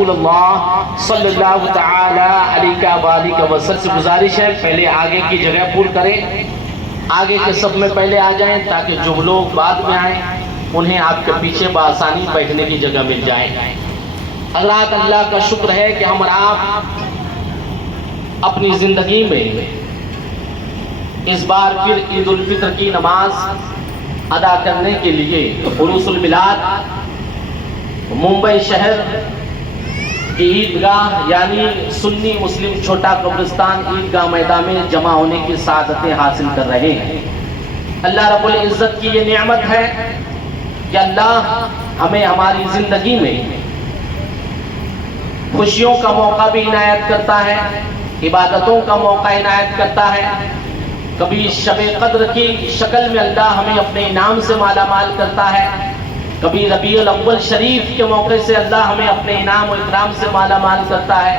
رسول اللہ صلی اللہ تعالی علیہ وآلہ وسلم سے گزارش ہے پہلے آگے کی جگہ پور کریں، آگے کے سب میں پہلے آ جائیں تاکہ جو لوگ بعد میں آئیں انہیں آپ کے پیچھے بآسانی بیٹھنے کی جگہ مل جائے۔ حضرات اللہ کا شکر ہے کہ ہم اور آپ اپنی زندگی میں اس بار پھر عید الفطر کی نماز ادا کرنے کے لیے عروس الملاد ممبئی شہر کی عیدگاہ یعنی سنی مسلم چھوٹا قبرستان عیدگاہ میدان میں جمع ہونے کی سعادتیں حاصل کر رہے ہیں۔ اللہ رب العزت کی یہ نعمت ہے کہ اللہ ہمیں ہماری زندگی میں خوشیوں کا موقع بھی عنایت کرتا ہے، عبادتوں کا موقع عنایت کرتا ہے۔ کبھی شب قدر کی شکل میں اللہ ہمیں اپنے انعام سے مالا مال کرتا ہے، کبھی ربیع الاول شریف کے موقع سے اللہ ہمیں اپنے انعام و اکرام سے مالا مال کرتا ہے،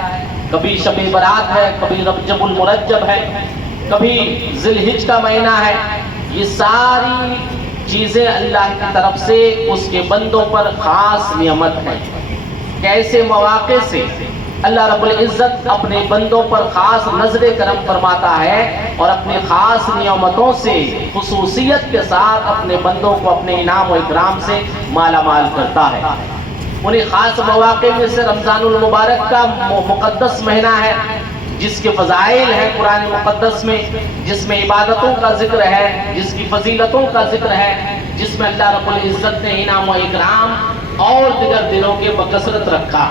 کبھی شب برات ہے، کبھی رجب المرجب ہے، کبھی ذی الحجہ کا مہینہ ہے۔ یہ ساری چیزیں اللہ کی طرف سے اس کے بندوں پر خاص نعمت ہے۔ کیسے مواقع سے اللہ رب العزت اپنے بندوں پر خاص نظر کرم فرماتا ہے اور اپنے خاص نعمتوں سے خصوصیت کے ساتھ اپنے بندوں کو اپنے انعام و اکرام سے مالا مال کرتا ہے۔ انہیں خاص مواقع میں سے رمضان المبارک کا مقدس مہینہ ہے جس کے فضائل ہیں قرآن مقدس میں، جس میں عبادتوں کا ذکر ہے، جس کی فضیلتوں کا ذکر ہے، جس میں اللہ رب العزت نے انعام و اکرام اور دیگر دنوں کے بکثرت رکھا۔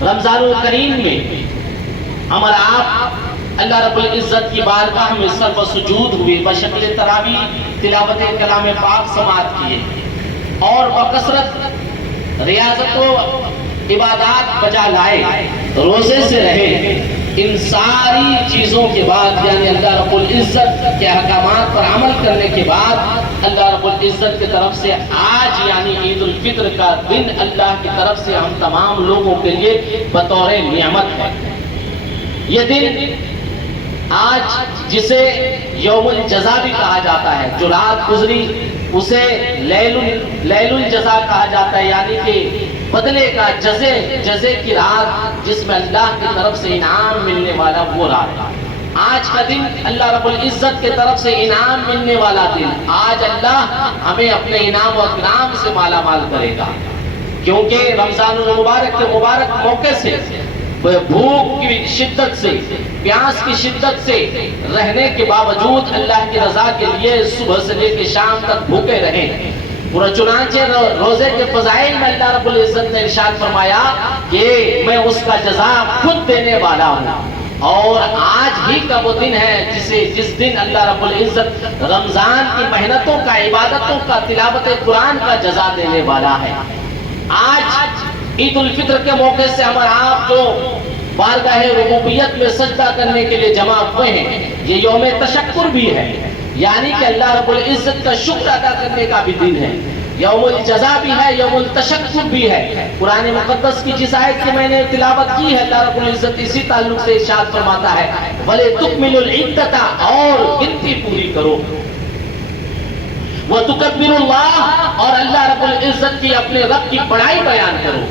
رمضان الکریم میں ہم اور آپ اللہ رب العزت کی بارگاہ میں سر و سجود ہوئے، بشکل تراویح تلاوت کلام پاک سماعت کیے اور بکثرت ریاضت و عبادات بجا لائے، روزے سے رہے۔ ان ساری چیزوں کے بعد یعنی اللہ رب العزت کے احکامات پر عمل کرنے کے بعد اللہ رب العزت کی طرف سے آج یعنی عید الفطر کا دن اللہ کی طرف سے ہم تمام لوگوں کے لیے بطور نعمت ہے۔ یہ دن آج جسے یوم الجزا بھی کہا جاتا ہے، جو رات گزری اسے لیل الجزا کہا جاتا ہے، یعنی کہ بدلے کا جزے کی رات جس میں اللہ کی طرف سے انعام ملنے والا وہ رات۔ آج کا دن اللہ رب العزت کی طرف سے انعام ملنے والا دن، آج اللہ ہمیں اپنے انعام و اکرام سے مالا مال کرے گا، کیونکہ رمضان المبارک کے مبارک موقع سے بھوک کی شدت سے پیاس کی شدت سے رہنے کے باوجود اللہ کی رضا کے لیے صبح سے لے کے شام تک بھوکے رہے۔ چنانچہ روزے کے فضائل میں اللہ رب العزت نے ارشاد فرمایا کہ میں اس کا جزا خود دینے والا ہوں، اور آج ہی کا وہ دن ہے جس دن اللہ رب العزت رمضان کی محنتوں کا، عبادتوں کا، تلاوت قرآن کا جزا دینے والا ہے۔ آج عید الفطر کے موقع سے ہم اور آپ جو بارگاہ ربوبیت میں سجدہ کرنے کے لیے جمع ہوئے ہیں، یہ یوم تشکر بھی ہے، یعنی کہ اللہ رب العزت کا شکر ادا کرنے کا بھی دن ہے، یوم الجزا بھی ہے، یوم التشکر بھی ہے۔ قرآن مقدس کی جس آیت کی میں نے تلاوت کی ہے اللہ رب العزت اسی تعلق سے ارشاد فرماتا ہے وَلِتُكْمِلُوا الْعِدَّةَ، اور گنتی پوری کرو، وَتُكَبِّرُوا اللَّهَ، اور اللہ رب العزت کی اپنے رب کی بڑائی بیان کرو،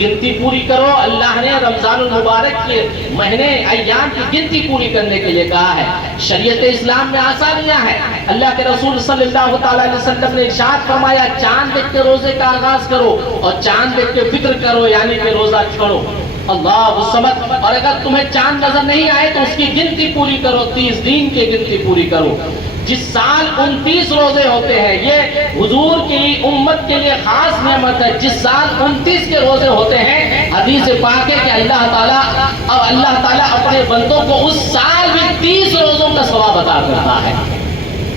گنتی پوری کرو۔ اللہ نے رمضان المبارک کے مہینے ایام کی گنتی پوری کرنے کے لیے کہا ہے۔ شریعت اسلام میں آسانیاں ہیں۔ اللہ کے رسول صلی اللہ علیہ وسلم نے ارشاد فرمایا چاند دیکھ کے روزے کا آغاز کرو اور چاند دیکھ کے فطر کرو، یعنی کہ روزہ چھوڑو۔ اللہ الصمد، اور اگر تمہیں چاند نظر نہیں آئے تو اس کی گنتی پوری کرو، 30 دن کی گنتی پوری کرو۔ جس سال 29 روزے ہوتے ہیں یہ حضور کی امت کے لیے خاص نعمت ہے۔ جس سال 29 کے روزے ہوتے ہیں، حدیث پاک ہے کہ اللہ تعالیٰ اپنے بندوں کو اس سال میں 30 روزوں کا ثواب عطا کرتا ہے۔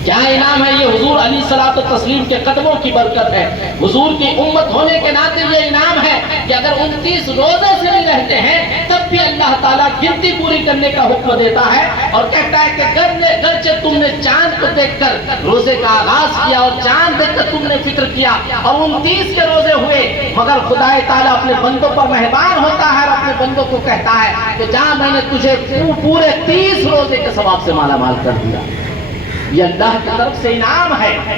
کیا انعام ہے یہ! حضور علیہ الصلوۃ والتسلیم کے قدموں کی برکت ہے۔ حضور کی امت ہونے کے ناطے یہ انعام ہے کہ اگر 29 روزے سے بھی رہتے ہیں تب بھی اللہ تعالیٰ گنتی پوری کرنے کا حکم دیتا ہے اور کہتا ہے کہ گرچہ تم نے چاند کو دیکھ کر روزے کا آغاز کیا اور چاند دیکھ کر تم نے فطر کیا اور 29 کے روزے ہوئے، مگر خدا تعالیٰ اپنے بندوں پر مہربان ہوتا ہے اور اپنے بندوں کو کہتا ہے کہ جا میں نے تجھے پورے 30 روزے کے ثواب سے مالا مال کر دیا۔ یہ اللہ کی طرف سے انعام ہے۔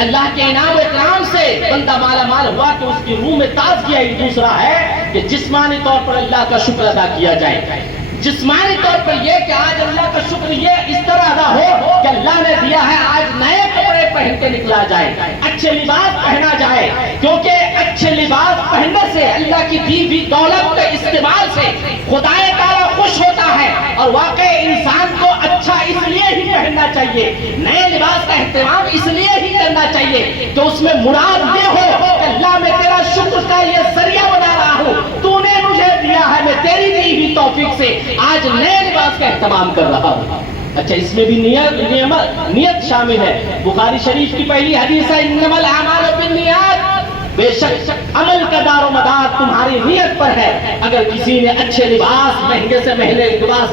اللہ کے انعام و اکرام سے بندہ مالا مال ہوا کہ اس کی روح میں تازگی آئی۔ دوسرا ہے کہ جسمانی طور پر اللہ کا شکر ادا کیا جائے۔ جسمانی طور پر یہ کہ آج اللہ کا شکر یہ اس طرح ادا ہو کہ اللہ نے دیا ہے، آج نئے کپڑے پہن کے نکلا جائے، اچھے لباس پہنا جائے، کیونکہ اچھے لباس پہننے سے، اللہ کی دی ہوئی دولت کے استعمال سے خدا تعالیٰ خوش ہوتا ہے۔ اور واقعی انسان کو اچھا اس لیے ہی پہننا چاہیے، نئے لباس کا اہتمام اس لیے ہی کرنا چاہیے کہ اس میں مراد یہ ہو کہ اللہ میں تیرا شکر کا یہ ذریعہ بنا رہا ہوں، تو نے مجھے دیا ہے، میں تیری دی ہوئی توفیق سے آج نئے لباس کا اہتمام کر رہا ہوں۔ اچھا، اس میں بھی نیت شامل ہے۔ بخاری شریف کی پہلی حدیث ہے، انما الاعمال بالنیات، بے شک عمل کا دار و مدار تمہاری نیت پر ہے۔ اگر کسی نے اچھے لباس، مہنگے سے مہنگے لباس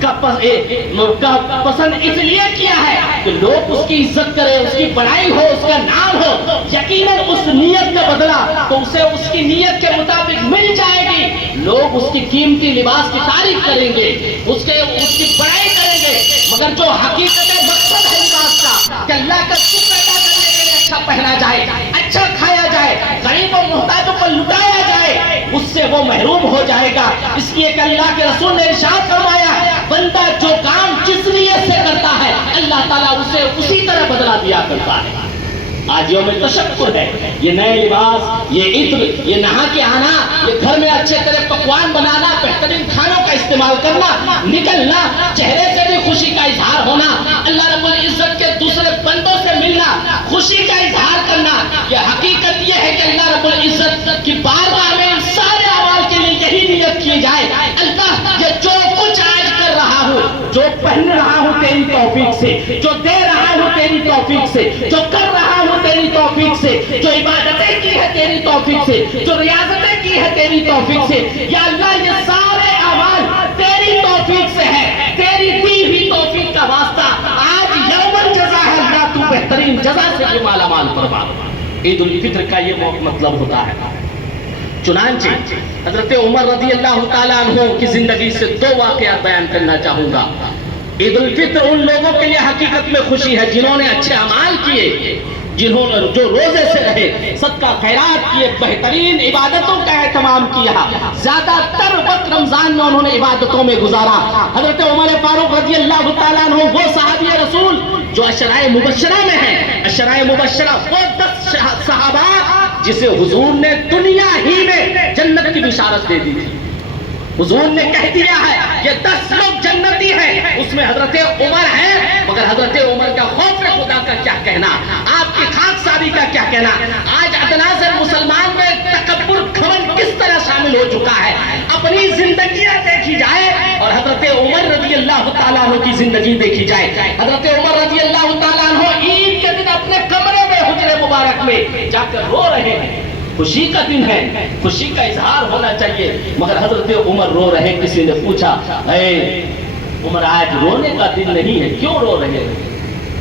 کا پسند اس لیے کیا ہے کہ لوگ اس کی عزت کرے، اس کی بڑائی ہو، اس کا نام ہو، یقیناً اس نیت کا بدلہ تو اسے اس کی نیت کے مطابق مل جائے گی۔ لوگ اس کی قیمتی لباس کی تعریف کریں گے، اس کی بڑائی کریں گے، مگر جو حقیقت مقصد ہے لباس کا کہ اللہ کا شکر ادا کرنے کے لیے اچھا پہنا جائے، اچھا کھایا جائے، غریب و محتاجوں پر لٹایا جائے، اس سے وہ محروم ہو جائے گا۔ اس لیے کہ اللہ کے رسول نے ارشاد فرمایا، بندہ جو کام جس نیت سے کرتا ہے اللہ تعالیٰ اسے اسی طرح بدلا دیا کرتا ہے۔ آج یوم تشکر ہے، یہ نئے لباس، یہ عطر، یہ نہا کے آنا، یہ گھر میں اچھے طرح پکوان بنانا، بہترین کھانوں کا استعمال کرنا، نکلنا، چہرے سے بھی خوشی کا اظہار ہونا، اللہ رب العزت کے دوسرے بندوں سے ملنا، خوشی کا اظہار کرنا۔ یہ حقیقت یہ ہے کہ اللہ رب العزت کی بارگاہ میں ان سارے اعمال کے لیے یہی نیت کی جائے، اللہ یہ جو کچھ آج کر رہا ہوں، جو پہن رہا ہوں تیری توفیق سے، جو دے رہا ہوں تیری توفیق سے، جو کر رہا ہوں تیری توفیق سے، جو عبادتیں کی ہے تیری توفیق سے، جو ریاضتیں کی ہے تیری توفیق سے، یا اللہ یہ سارے اعمال تیری توفیق سے ہے، تیری دی ہوئی توفیق کا واسطہ آج یوم الجزا ہے، اللہ تو بہترین جزا سے بھی مالا مال فرما۔ عید الفطر کا یہ مطلب ہوتا ہے۔ چنانچہ حضرت عمر رضی اللہ تعالیٰ عنہ کی زندگی سے دو واقعات بیان کرنا چاہوں گا۔ عید الفطر ان لوگوں کے لیے حقیقت میں خوشی ہے جنہوں نے اچھے اعمال کیے، جو روزے سے رہے، صدقہ خیرات کیے، بہترین عبادتوں کا اہتمام کیا، زیادہ تر وقت رمضان میں انہوں نے عبادتوں میں گزارا۔ حضرت عمر فاروق رضی اللہ تعالیٰ عنہ وہ صحابی رسول جو عشرۂ مبشرہ میں ہیں، عشرۂ مبشرہ وہ 10 صحابہ جسے حضور نے دنیا ہی میں جنت کی بشارت دے دی تھی۔ حضور نے کہہ دیا ہے یہ 10 لوگ جنتی ہیں، اس میں حضرت عمر ہے، مگر حضرت عمر کا خوف خدا کا کیا کہنا، آپ کی خاک ساری کا کیا کہنا۔ آج ادناز مسلمان میں تکبر، گھمنڈ کس طرح شامل ہو چکا ہے، اپنی زندگیاں دیکھی جائے اور حضرت عمر رضی اللہ تعالیٰ عنہ کی زندگی دیکھی جائے۔ حضرت عمر رضی اللہ تعالیٰ عنہ عید کے دن اپنے کمرے میں حجرے مبارک میں جا کر رو رہے ہیں، خوشی کا دن ہے، خوشی کا اظہار ہونا چاہیے، مگر حضرت عمر رو رہے۔ کسی نے پوچھا، اے عمر آج رونے کا دن نہیں ہے، کیوں رو رہے ہیں؟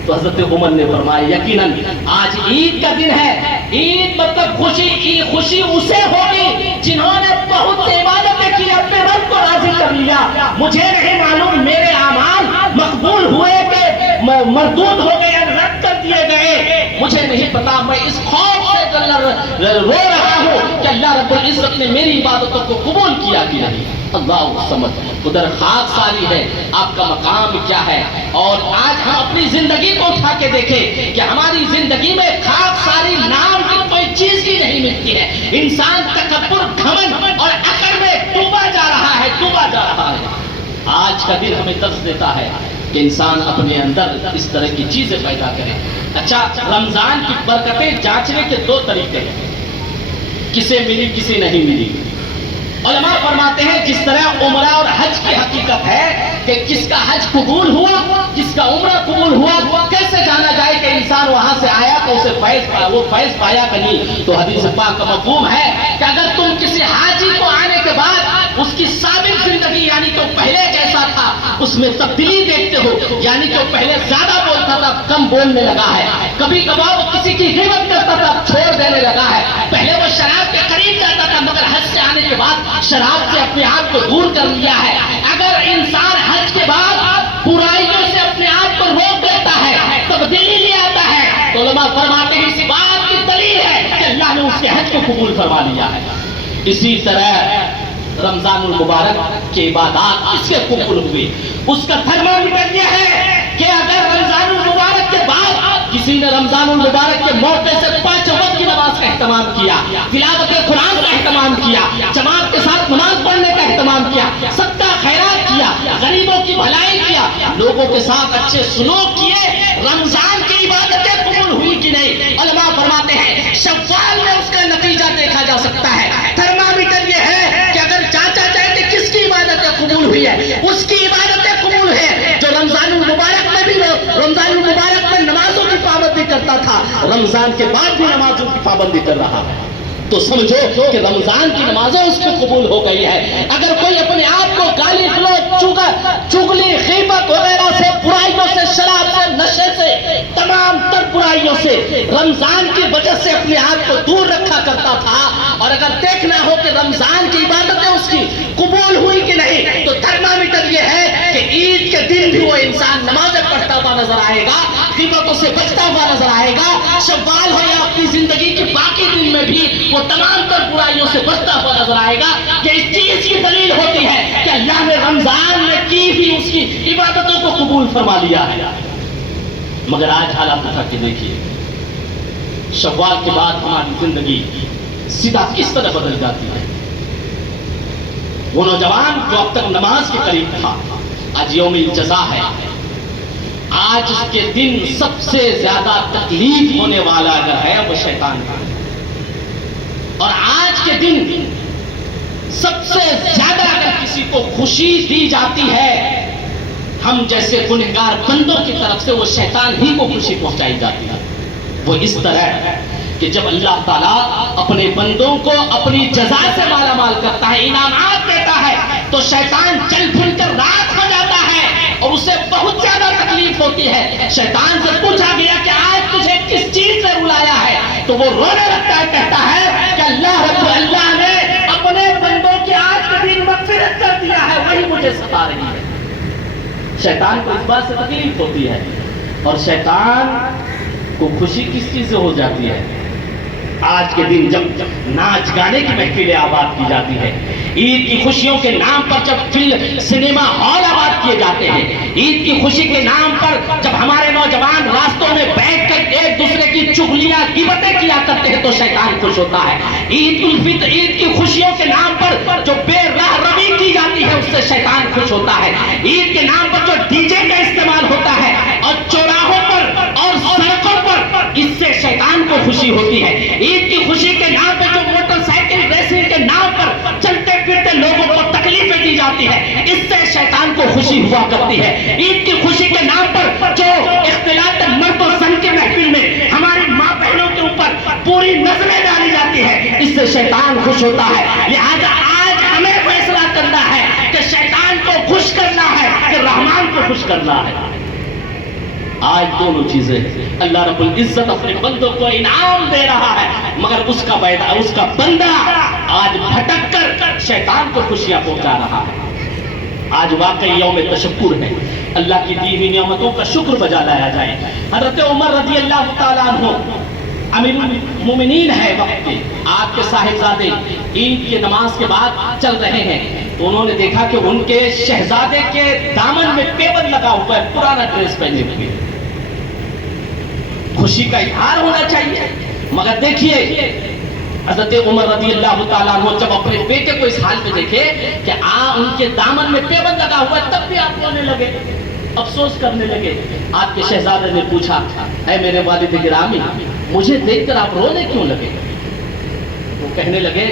تو حضرت عمر نے فرمایا یقیناً آج عید کا دن ہے، عید مطلب خوشی، خوشی اسے ہوگی جنہوں نے بہت سی عبادتیں کی، اپنے رب کو راضی کر لیا۔ مجھے نہیں معلوم میرے اعمال مقبول ہوئے کہ مردود ہو گئے، رد کر دیے گئے، مجھے نہیں پتا۔ میں اس خوف سے رو رہا ہوں کہ اللہ رب العزت نے میری عبادتوں کو قبول کیا کہ نہیں۔ اللہ سمجھ ادھر خاک ساری ہے، آپ کا مقام کیا ہے؟ اور آج ہم اپنی زندگی کو اٹھا کے دیکھیں کہ ہماری زندگی میں خاک ساری نام کی کوئی چیز ہی نہیں ملتی ہے۔ انسان تکبر، گھمنڈ اور اکڑ میں ڈوبا جا رہا ہے، ڈوبا جا رہا ہے۔ آج کا دن ہمیں درس دیتا ہے کہ انسان اپنے اندر اس طرح کی چیزیں پیدا کرے۔ اچھا، رمضان کی برکتیں جانچنے کے دو طریقے ہیں، کسے ملی کسے نہیں ملی۔ علماء فرماتے ہیں جس طرح عمرہ اور حج کی حقیقت ہے کہ کس کا حج قبول ہوا، کس کا عمرہ قبول ہوا، کیسے جانا جائے کہ انسان وہاں سے آیا تو اسے فیض پایا، وہ فیض پایا کہ نہیں؟ تو حدیث پاک کا مفہوم ہے کہ اگر تم کسی حاجی کو آنے کے بعد اس کی سابق زندگی یعنی تو پہلے جیسا تھا اس میں تبدیلی دیکھتے ہو، یعنی کہ وہ پہلے زیادہ بولتا تھا کم بولنے لگا ہے، کبھی کبھار وہ کسی کی غیبت کرتا تھا چھوڑ دینے لگا ہے، پہلے وہ شراب کے قریب جاتا تھا مگر حج سے آنے کے بعد شراب سے اپنے آپ کو دور کر لیا ہے۔ اگر انسان حج کے بعد برائیوں سے اپنے آپ کو روک دیتا ہے، تبدیلی لے آتا ہے، تو علماء فرماتے ہیں اس بات کی دلیل ہے کہ اللہ نے اس کے حج کو قبول فرما لیا ہے۔ اسی طرح رمضان المبارک کی عبادات اس کے قبول ہوئی، اس کا تھرمامیٹر یہ ہے کہ اگر رمضان المبارک کے بعد کسی نے رمضان المبارک کے موقع سے 5 وقت کی نماز کا اہتمام کیا، تلاوت قرآن کا اہتمام کیا، جماعت کے ساتھ نماز پڑھنے کا اہتمام کیا، صدقہ خیرات کیا، غریبوں کی بھلائی کیا، لوگوں کے ساتھ اچھے سلوک کیے، رمضان کی عبادتیں قبول ہوئی کہ نہیں؟ علماء فرماتے ہیں شوال میں اس کا نتیجہ دیکھا جا سکتا ہے۔ تھرمامیٹر یہ ہے کہ اگر چاچا چاہے کہ کس کی عبادتیں قبول ہوئی ہے، اس کی عبادتیں قبول ہے جو رمضان المبارک میں بھی رمضان المبارک میں نمازوں کی پابندی کرتا تھا، رمضان کے بعد بھی نمازوں کی پابندی کر رہا ہے، تو سمجھو کہ رمضان کی نمازیں اس کو قبول ہو گئی ہے۔ اگر کوئی اپنے آپ کو گالی گلوچ، چغلی، غیبت وغیرہ سے، برائیوں سے، شراب سے، نشے سے، تمام تر برائیوں سے رمضان کی وجہ سے اپنے آپ کو دور رکھا کرتا تھا، اور اگر دیکھنا ہو کہ رمضان کی عبادتیں اس کی قبول ہوئی کہ نہیں، تو تھرمامیٹر یہ ہے کہ عید کے دن بھی وہ انسان نمازیں پڑھتا ہوا نظر آئے گا، غیبتوں سے بچتا ہوا نظر آئے گا، شوال ہو یا اپنی زندگی کے باقی دن میں بھی وہ تمام تر برائیوں سے بچتا ہوا نظر آئے گا۔ کہ اس چیز کی دلیل ہوتی ہے کہ اللہ نے رمضان میں کی بھی اس کی عبادتوں کو قبول فرما لیا ہے۔ مگر آج حالات اٹھا کے دیکھیے، شوال کے بعد ہماری زندگی سیدھا کس طرح بدل جاتی ہے۔ وہ نوجوان جو اب تک نماز کے قریب تھا، آج یوم الجزا ہے، آج اس کے دن سب سے زیادہ تکلیف ہونے والا اگر ہے وہ شیطان ہے، اور آج کے دن سب سے زیادہ اگر کسی کو خوشی دی جاتی ہے ہم جیسے گنہگار بندوں کی طرف سے، وہ شیطان ہی کو خوشی پہنچائی جاتی ہے۔ وہ اس طرح کہ جب اللہ تعالیٰ اپنے بندوں کو اپنی جزا سے مالا مال کرتا ہے، انعامات دیتا ہے، تو شیطان چل پھر کر رات ہو جاتا ہے اور اسے بہت زیادہ تکلیف ہوتی ہے۔ شیطان سے پوچھا گیا کہ آج تجھے کس چیز سے رلایا ہے، تو وہ رونے لگتا ہے، کہتا ہے کہ اللہ نے اپنے بندوں کی آج کے دن مغفرت کر دیا ہے، وہی مجھے ستا رہی ہے۔ شیطان کو اس بات سے تکلیف ہوتی ہے، اور شیطان کو خوشی کس چیز سے ہو جاتی ہے؟ آج کے دن جب ناچ گانے کی محفلیں آباد کی جاتی ہے، عید کی خوشیوں کے نام پر جب فلم سنیما ہال آباد کیے جاتے ہیں، عید کی خوشی کے نام پر جب ہمارے نوجوان راستوں میں بیٹھ کر ایک دوسرے کی چغلیاں غیبتیں کیا کرتے ہیں، تو شیطان خوش ہوتا ہے۔ عید الفطر، عید کی خوشیوں کے نام پر جو بے راہ روی کی جاتی ہے، اس سے شیطان خوش ہوتا ہے۔ عید کے نام پر جو ڈی جے کا استعمال ہوتا ہے اور چوراہوں پر اور سڑکوں پر، اس سے شیطان کو خوشی ہوتی ہے۔ عید کی خوشی کے نام پہ جو موٹر سائیکل ریسنگ کے نام پر چلتے پھرتے لوگوں کو تکلیفیں دی جاتی ہے، اس سے شیطان کو خوشی ہوا کرتی ہے۔ عید کی خوشی کے نام پر جو اختلاط مرد و زن کی محفل میں ہماری ماں بہنوں کے اوپر پوری نظریں ڈالی جاتی ہے، اس سے شیطان خوش ہوتا ہے۔ لہذا آج ہمیں فیصلہ کرنا ہے کہ شیطان کو خوش کرنا ہے کہ رحمان کو خوش کرنا ہے۔ آج دونوں چیزیں اللہ رب العزت اپنے بندوں کو انعام دے رہا ہے، مگر اس کا بندہ آج بھٹک کر شیطان کو خوشیاں پہنچا رہا ہے۔ آج واقعی یوم تشکر ہے، اللہ کی دی ہوئی نعمتوں کا شکر بجا لایا جائے۔ حضرت عمر رضی اللہ تعالیٰ عنہ امیر المومنین ہے وقت کے، آپ کے صاحبزادے عید کی نماز کے بعد چل رہے ہیں، تو انہوں نے دیکھا کہ ان کے شہزادے کے دامن میں پیبند لگا ہوا ہے، پرانا ڈریس پہنے ہوئے۔ خوشی کا اظہار ہونا چاہیے، مگر دیکھیے حضرت عمر رضی اللہ تعالیٰ عنہ جب اپنے بیٹے کو اس حال میں دیکھے کہ ان کے دامن میں پیبند لگا ہوا ہے، تب بھی آپ رونے لگے، افسوس کرنے لگے۔ آپ کے شہزادے نے پوچھا، اے میرے والد گرامی، مجھے دیکھ کر آپ رونے کیوں لگے؟ وہ کہنے لگے،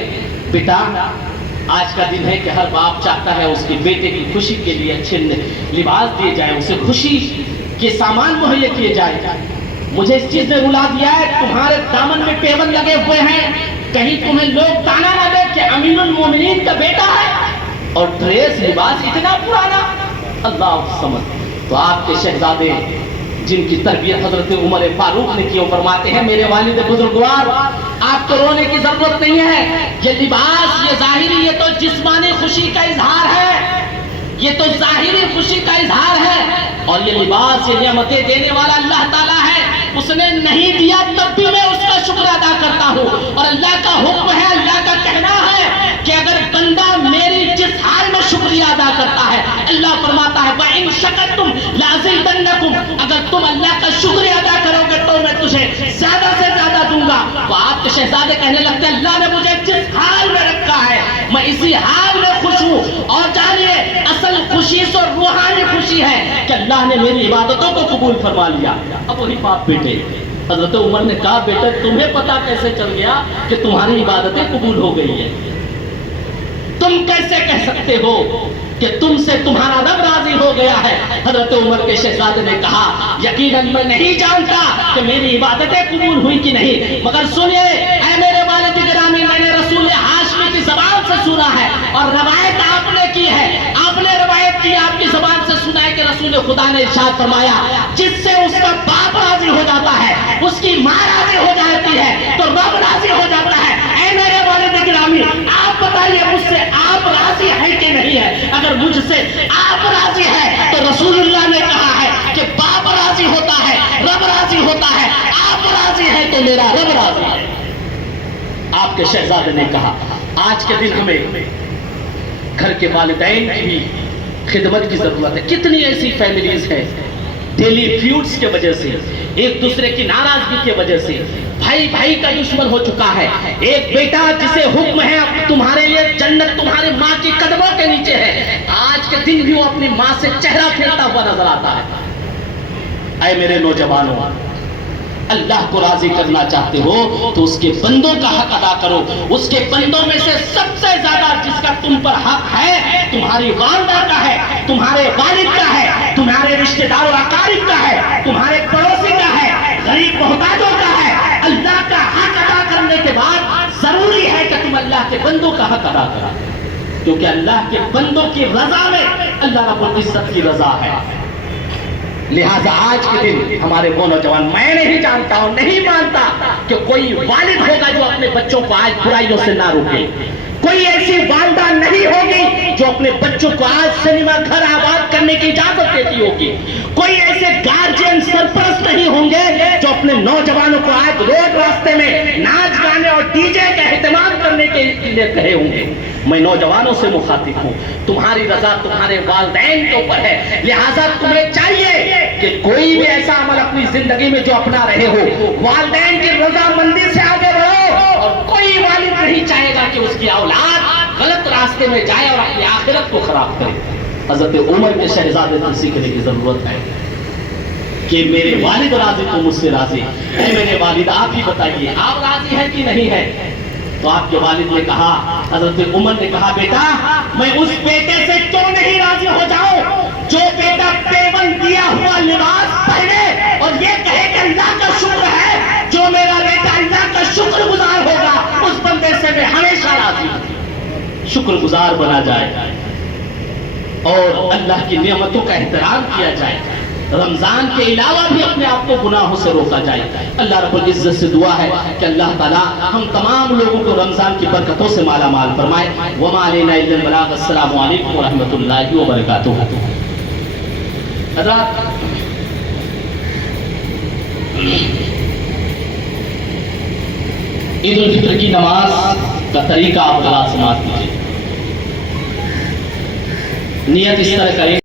بیٹا آج کا دن ہے کہ ہر باپ چاہتا ہے اس کے بیٹے کی خوشی کے لیے اچھے لباس دیے جائیں، اسے خوشی کے سامان مہیا کیے جائیں۔ مجھے اس چیز نے رلا دیا ہے، تمہارے دامن میں پیبند لگے ہوئے ہیں، کہیں تمہیں لوگ تانا نہ دے کہ امیر المومنین کا بیٹا ہے اور ڈریس لباس اتنا پرانا۔ اللہ سمجھ، تو آپ کے شہزادے جن کی تربیت حضرت عمر فاروق نے کی، وہ فرماتے ہیں، میرے والد بزرگوار آپ کو رونے کی ضرورت نہیں ہے، یہ لباس، یہ ظاہری، یہ تو جسمانی خوشی کا اظہار ہے، یہ تو ظاہری خوشی کا اظہار ہے، اور یہ لباس، یہ نعمتیں دینے والا اللہ تعالیٰ ہے، اس نے نہیں دیا تب بھی میں اس شکر ادا کرتا ہوں، اور اللہ کا حکم ہے، اللہ کا کہنا ہے کہ اگر بندہ میری جس حال میں شکریہ ادا کرتا ہے، اللہ فرماتا ہے وَإِن شَكَرْتُمْ لَأَزِيدَنَّكُمْ، اگر تم اللہ کا شکریہ ادا کرو گے تو میں تجھے زیادہ سے زیادہ دوں گا۔ تو آپ کے شہزادے کہنے لگتے ہیں اللہ نے مجھے جس حال میں رکھا ہے میں اسی حال میں خوش ہوں، اور جانیے اصل خوشی سے روحانی خوشی ہے کہ اللہ نے میری عبادتوں کو قبول فرما لیا۔ اب وہی باپ بیٹے حضرت عمر نے کہا بیٹا تمہیں پتا کیسے چل گیا کہ تمہاری عبادتیں قبول ہو گئی ہیں؟ تم کیسے کہہ سکتے ہو کہ تم سے تمہارا رب راضی ہو گیا ہے؟ حضرت عمر کے شہزادے نے کہا یقیناً میں نہیں جانتا کہ میری عبادتیں قبول ہوئی کہ نہیں، مگر سنیے اے میرے والد گرامی، میں نے رسول ہاشمی کی زبان سے سنا ہے، اور روایت آپ نے کی ہے، آپ نے روایت کی، آپ کی زبان سے سنا ہے کہ رسول خدا نے ارشاد فرمایا جس سے اس کا باپ راضی ہو جاتا ہے، اس کی ماں راضی ہو جاتی ہے، تو رب راضی ہو جاتا ہے۔ اے میرے والد گرامی آپ بتائیے مجھ سے آپ راضی ہے کہ نہیں ہے؟ اگر مجھ سے آپ راضی ہے تو رسول اللہ نے کہا ہے کہ باپ راضی ہوتا ہے، رب راضی ہوتا ہے، آپ راضی ہے تو میرا رب راضی ہے۔ آپ کے شہزادے نے کہا آج کے دن ہمیں گھر کے والدین کی بھی خدمت کی ضرورت ہے۔ کتنی ایسی فیملیز ہیں ڈیلی فیوڈز کے وجہ سے، ایک دوسرے کی ناراضگی کی وجہ سے بھائی بھائی کا دشمن ہو چکا ہے۔ ایک بیٹا جسے حکم ہے تمہارے لیے جنت تمہاری ماں کی قدموں کے نیچے ہے، آج کے دن بھی وہ اپنی ماں سے چہرہ پھیرتا ہوا نظر آتا ہے۔ اے میرے نوجوانوں، اللہ کو راضی کرنا چاہتے ہو تو اس کے بندوں کا حق ادا کرو۔ اس کے بندوں میں سے سب سے زیادہ جس کا تم پر حق ہے تمہاری والدہ کا ہے، تمہارے والد کا ہے، تمہارے رشتہ دار و اقارب کا ہے، تمہارے پڑوسی کا ہے، غریب محتاجوں کا ہے۔ اللہ کا حق ادا کرنے کے بعد ضروری ہے کہ تم اللہ کے بندوں کا حق ادا کرو، کیونکہ اللہ کے بندوں کی رضا میں اللہ رب العزت کی رضا ہے۔ لہٰذا آج کے دن ہمارے وہ نوجوان، میں نہیں جانتا اور نہیں مانتا کہ کوئی والد ہوگا جو اپنے بچوں کو آج برائیوں سے نہ روکے، کوئی ایسی والدہ نہیں ہوگی جو اپنے بچوں کو آج سنیما گھر آباد کرنے کی اجازت دیتی ہوگی، کوئی ایسے گارجین سرپرست نہیں ہوں گے جو اپنے نوجوانوں کو آج روڈ راستے میں ناچ گانے اور ڈی جے کا اہتمام کرنے کے لیے کہے ہوں گے۔ میں نوجوانوں سے مخاطب ہوں، تمہاری رضا تمہارے والدین کے اوپر ہے، لہٰذا تمہیں چاہیے کہ کوئی بھی ایسا عمل اپنی زندگی میں جو اپنا رہے ہو والدین کی رضا مندی سے آگے بڑھو، اور کوئی والد نہیں چاہے گا کہ اس کی اولاد غلط راستے میں جائے اور اپنی آخرت کو خراب کرے۔ حضرت عمر کے شہزادے سے سیکھنے کی ضرورت ہے کہ میرے والد راضی تو مجھ سے راضی، اے میرے والد آپ ہی بتائیے آپ راضی ہیں کہ نہیں ہے؟ تو آپ کے والد نے کہا، حضرت عمر نے کہا بیٹا میں اس بیٹے سے کیوں نہیں راضی ہو جاؤں جو بیٹا پیون دیا ہوا لباس پہنے اور یہ کہے کہ اللہ کا شکر ہے، جو میرا بیٹا اللہ کا شکر گزار ہوگا اس بندے سے میں ہمیشہ راضی ہوں۔ شکر گزار بنا جائے اور اللہ کی نعمتوں کا احترام کیا جائے، رمضان کے علاوہ بھی اپنے آپ کو گناہوں سے روکا جائے۔ اللہ رب العزت سے دعا ہے کہ اللہ تعالیٰ ہم تمام لوگوں کو رمضان کی برکتوں سے مالا مال فرمائے۔ وما علینا الا البلاغ۔ السلام علیکم ورحمۃ اللہ وبرکاتہ۔ حضرات عید الفطر کی نماز کا طریقہ آپ حضرات سماعت کیجیے۔ نیت اس طرح کریں